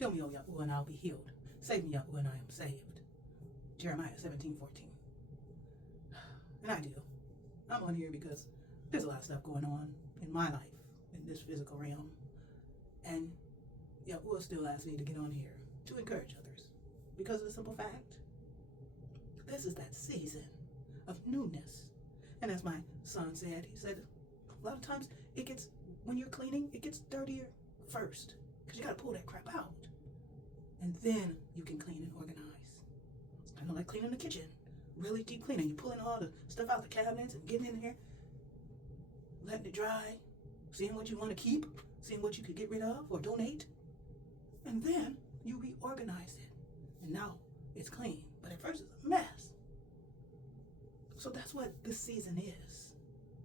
Heal me, O Yahuah, and I'll be healed. Save me, Yahuah, and I am saved. Jeremiah 17:14. And I do. I'm on here because there's a lot of stuff going on in my life, in this physical realm. And Yahuah still asks me to get on here to encourage others. Because of the simple fact, this is that season of newness. And as my son said, he said, a lot of times when you're cleaning, it gets dirtier first. Because you got to pull that crap out. And then you can clean and organize. I know, like cleaning the kitchen. Really deep cleaning. You're pulling all the stuff out the cabinets and getting in there, letting it dry, seeing what you want to keep, seeing what you could get rid of or donate. And then you reorganize it. And now it's clean. But at first it's a mess. So that's what this season is.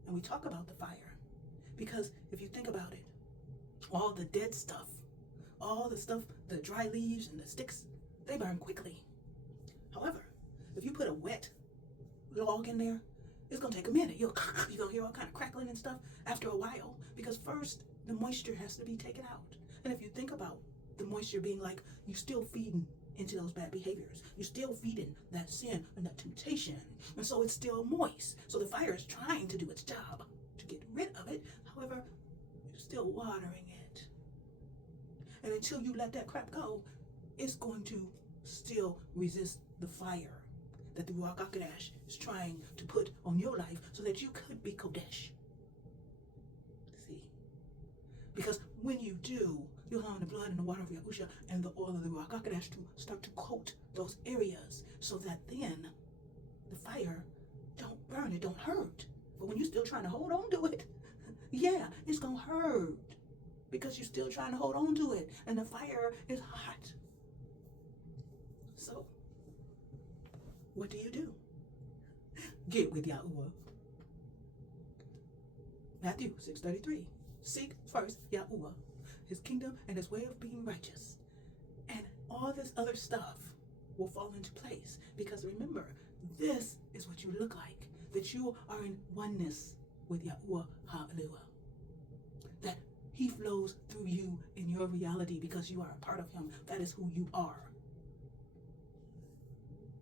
And we talk about the fire. Because if you think about it, all the dead stuff, all the stuff, the dry leaves and the sticks, they burn quickly. However, if you put a wet log in there, it's going to take a minute. You're going to hear all kind of crackling and stuff after a while. Because first, the moisture has to be taken out. And if you think about the moisture being like, you're still feeding into those bad behaviors. You're still feeding that sin and that temptation. And so it's still moist. So the fire is trying to do its job to get rid of it. However, you're still watering it. And until you let that crap go, it's going to still resist the fire that the Ruakh Ha'Qadash is trying to put on your life so that you could be Kodesh. See? Because when you do, you'll allow the blood and the water of Yahusha and the oil of the Ruakh Ha'Qadash to start to coat those areas so that then the fire don't burn, it don't hurt. But when you're still trying to hold on to it, yeah, it's going to hurt because you're still trying to hold on to it and the fire is hot. So, what do? Get with Yahuah. Matthew 6:33. Seek first Yahuah, his kingdom and his way of being righteous. And all this other stuff will fall into place. Because remember, this is what you look like. That you are in oneness with Yahuah Ha'Aluah. That he flows through you in your reality because you are a part of him. That is who you are.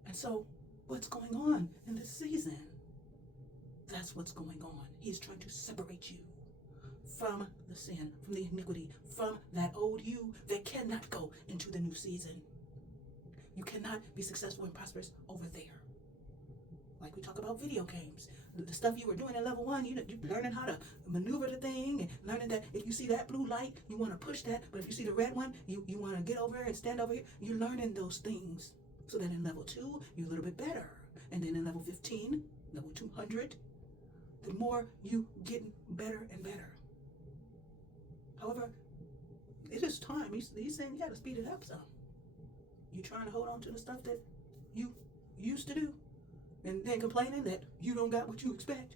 And so, what's going on in this season? That's what's going on. He's trying to separate you from the sin, from the iniquity, from that old you that cannot go into the new season. You cannot be successful and prosperous over there. Like we talk about video games. The stuff you were doing at level 1, you're learning how to maneuver the thing and learning that if you see that blue light, you want to push that. But if you see the red one, you want to get over here and stand over here. You're learning those things so that in level 2, you're a little bit better. And then in level 15, level 200, the more you get better and better. However, it is time. He's saying you got to speed it up some. You're trying to hold on to the stuff that you used to do and then complaining that you don't got what you expect.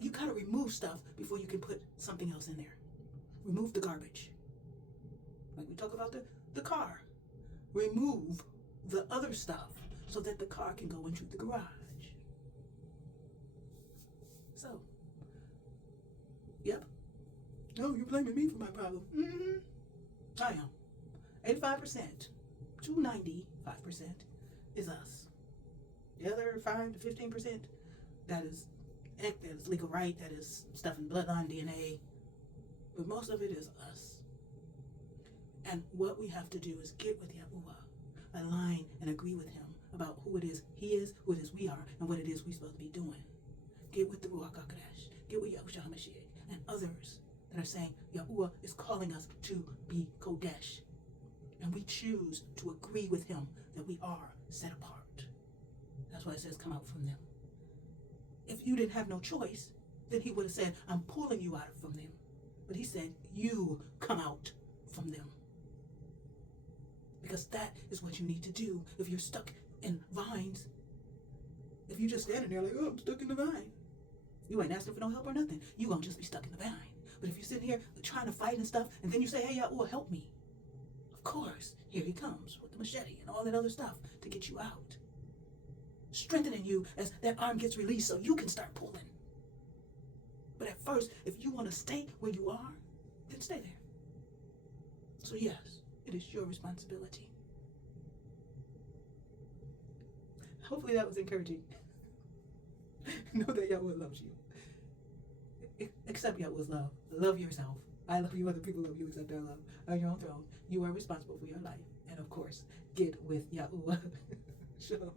You got to remove stuff before you can put something else in there. Remove the garbage. Like we talk about the car. Remove the other stuff so that the car can go into the garage. So, yep. No, you're blaming me for my problem. I am. 85% to 95% is us. The other 5 to 15%, that is legal right, that is stuff in bloodline, DNA. But most of it is us. And what we have to do is get with Yahuah, align and agree with him about who it is he is, who it is we are, and what it is we're supposed to be doing. Get with the Ruakh Ha'Qadash, get with Yahusha Ha'Mashyakh and others that are saying Yahuah is calling us to be Kodesh. And we choose to agree with him that we are set apart. That's why it says come out from them. If you didn't have no choice, then he would have said, I'm pulling you out from them. But he said, you come out from them. Because that is what you need to do if you're stuck in vines. If you're just standing there like, oh, I'm stuck in the vine. You ain't asking for no help or nothing. You're going to just be stuck in the vine. But if you're sitting here trying to fight and stuff, and then you say, hey, Yahuah, help me. Of course, here he comes with the machete and all that other stuff to get you out. Strengthening you as that arm gets released so you can start pulling. But at first, if you want to stay where you are, then stay there. So yes, It is your responsibility. Hopefully that was encouraging. Know that Yahuah loves you. Accept Yahuah's love. Love yourself. I love you. Other people love you. Accept their love. On your own throne. You are responsible for your life. And of course, get with Yahuah. Shalom.